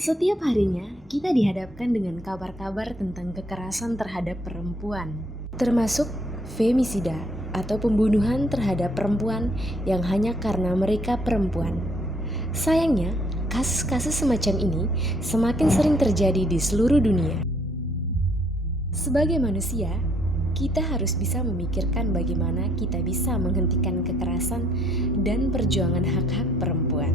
Setiap harinya, kita dihadapkan dengan kabar-kabar tentang kekerasan terhadap perempuan, termasuk femisida atau pembunuhan terhadap perempuan yang hanya karena mereka perempuan. Sayangnya, kasus-kasus semacam ini semakin sering terjadi di seluruh dunia. Sebagai manusia, kita harus bisa memikirkan bagaimana kita bisa menghentikan kekerasan dan perjuangan hak-hak perempuan.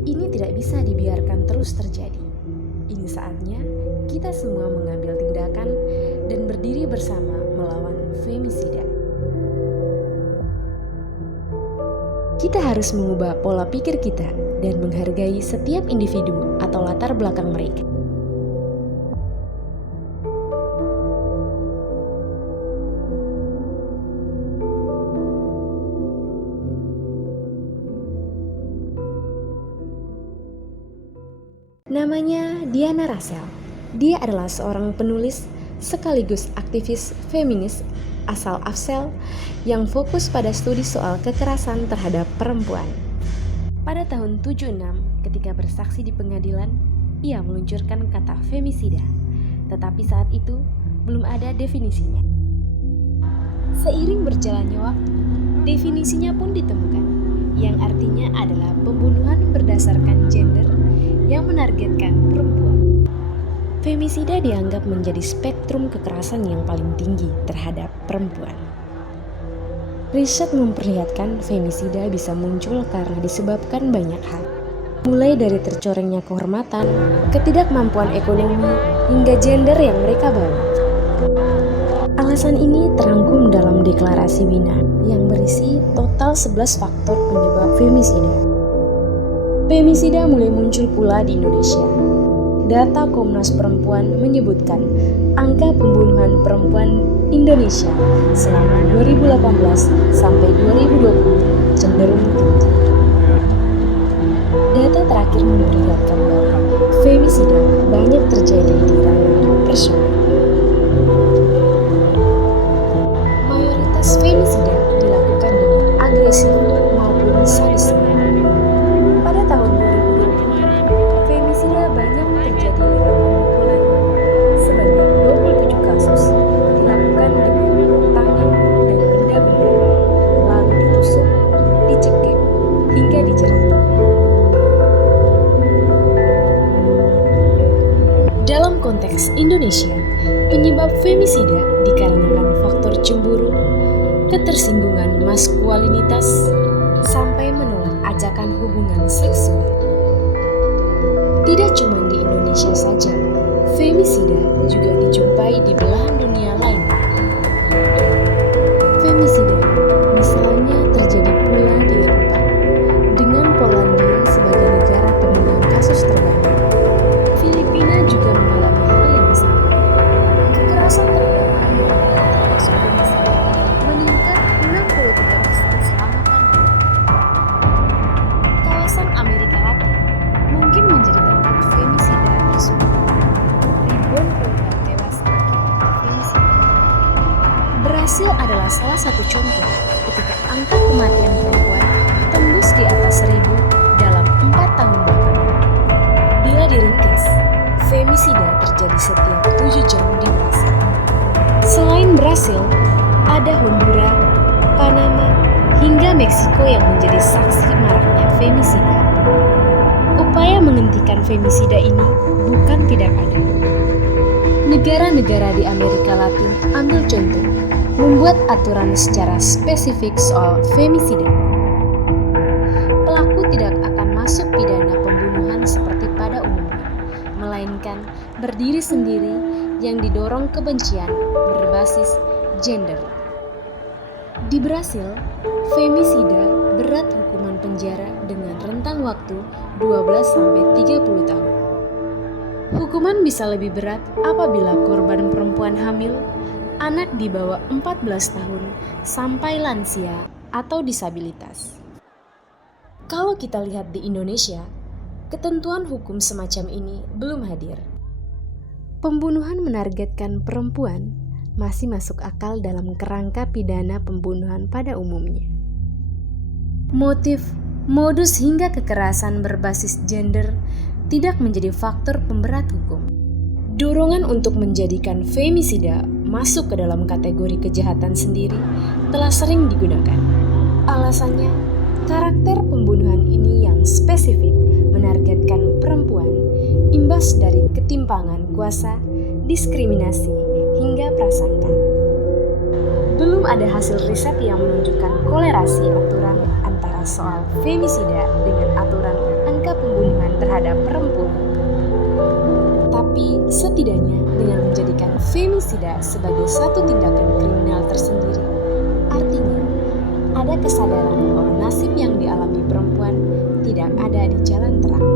Ini tidak bisa dibiarkan terus terjadi. Ini saatnya kita semua mengambil tindakan dan berdiri bersama melawan femisida. Kita harus mengubah pola pikir kita dan menghargai setiap individu atau latar belakang mereka. Namanya Diana Russell. Dia adalah seorang penulis sekaligus aktivis feminis asal Afsel yang fokus pada studi soal kekerasan terhadap perempuan. Pada tahun 76, ketika bersaksi di pengadilan, ia meluncurkan kata femisida, tetapi saat itu belum ada definisinya. Seiring berjalannya waktu, definisinya pun ditemukan, yang artinya adalah pembunuhan berdasarkan gender yang menargetkan perempuan. Femisida dianggap menjadi spektrum kekerasan yang paling tinggi terhadap perempuan. Riset memperlihatkan femisida bisa muncul karena disebabkan banyak hal, mulai dari tercorengnya kehormatan, ketidakmampuan ekonomi, hingga gender yang mereka bawa. Alasan ini terangkum dalam deklarasi Wina yang berisi total 11 faktor penyebab femisida. Femisida mulai muncul pula di Indonesia. Data Komnas Perempuan menyebutkan angka pembunuhan perempuan Indonesia selama 2018 sampai 2020 cenderung tinggi. Data terakhir memperlihatkan bahwa femisida banyak terjadi di ranah personal. Mayoritas femisida dilakukan dengan agresif maupun sadisme. Pada tahun 2020, femisida banyak terjadi lewat pemukulan. Sebanyak 27 kasus dilakukan dengan tangan dan benda-benda, lalu ditusuk, dicekik, hingga dijerat. Dalam konteks Indonesia, penyebab femisida dikarenakan faktor cemburu, ketersinggungan maskulinitas, sampai menolak ajakan hubungan seksual. Tidak cuma di Indonesia saja, femisida juga dijumpai di belahan dunia lainnya. Femisida misalnya terjadi pula di Eropa, dengan Polandia sebagai negara pemegang kasus terbanyak. Filipina juga mengalami hal yang sama. Kekerasan terhadap perempuan termasuk femisida meningkat 63% selama pandemi. Kawasan Amerika Latin mungkin menjadi tempat femisida tersebut. Ribuan perempuan tewas akibat femisida. Brasil adalah salah satu contoh ketika angka kematian perempuan tembus di atas 1.000 dalam 4 tahun belakangan. Bila diringkas, femisida terjadi setiap 7 jam di Brasil. Selain Brasil, ada Honduras, Panama, hingga Meksiko yang menjadi saksi maraknya femisida. Upaya menghentikan femisida ini bukan tidak ada. Negara-negara di Amerika Latin ambil contoh, membuat aturan secara spesifik soal femisida. Pelaku tidak akan masuk pidana pembunuhan seperti pada umumnya, melainkan berdiri sendiri yang didorong kebencian berbasis gender. Di Brasil, femisida berat hukuman penjara dengan rentang waktu 12-30 tahun. Hukuman bisa lebih berat apabila korban perempuan hamil, anak di bawah 14 tahun, sampai lansia atau disabilitas. Kalau kita lihat di Indonesia, ketentuan hukum semacam ini belum hadir. Pembunuhan menargetkan perempuan masih masuk akal dalam kerangka pidana pembunuhan pada umumnya. Motif, modus hingga kekerasan berbasis gender tidak menjadi faktor pemberat hukum. Dorongan untuk menjadikan femisida masuk ke dalam kategori kejahatan sendiri telah sering digunakan. Alasannya, karakter pembunuhan ini yang spesifik menargetkan perempuan, imbas dari ketimpangan kuasa, diskriminasi, hingga prasangka. Belum ada hasil riset yang menunjukkan kolerasi aturan antara soal femisida dengan aturan angka pembunuhan terhadap perempuan. Tapi setidaknya dengan menjadikan femisida sebagai satu tindakan kriminal tersendiri, artinya ada kesadaran bahwa nasib yang dialami perempuan tidak ada di jalan terang.